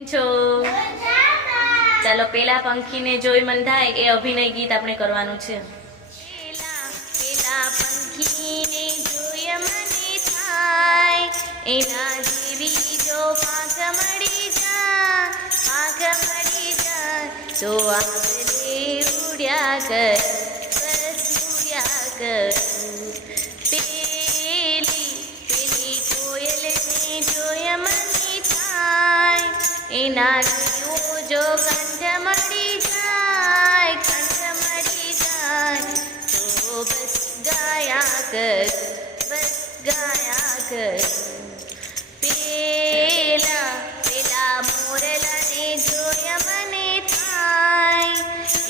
છો ચાલો પેલા પંખીને જોઈ મન થાય એ અભિનય ગીત આપણે કરવાનું છે. પેલા પેલા પંખીને જોઈ મને થાય એના જેવી જો પાંખ મળી જાય તો આપણે ઉડ્યા કર બસ ઉડ્યા કર. પેલી પેલી કોયલને જોઈ મને થાય એના જેવો જો કંઠ મળી જાય તો બસ ગાયા કર પેલા પેલા મોરલાને જોયા મને થાય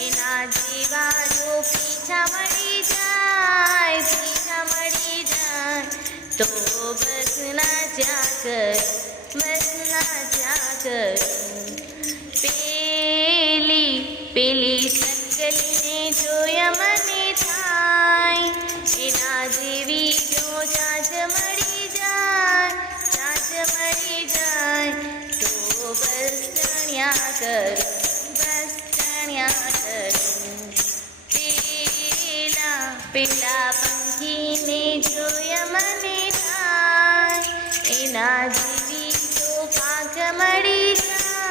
એના જેવા જો પીછા મળી જાય તો બસ નાચ્યા કર પેલી ચકલીને જોયા મને થાય એના જેવી જો ચાંચ મળી જાય તો બસ ચણ્યા કર પેલા પંખીને જોયા મને થાય એના જેવી જો પાંખ મળી જાય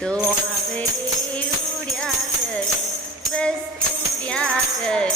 તો આપણે ઉડ્યા કર બસ ઉડ્યા કર.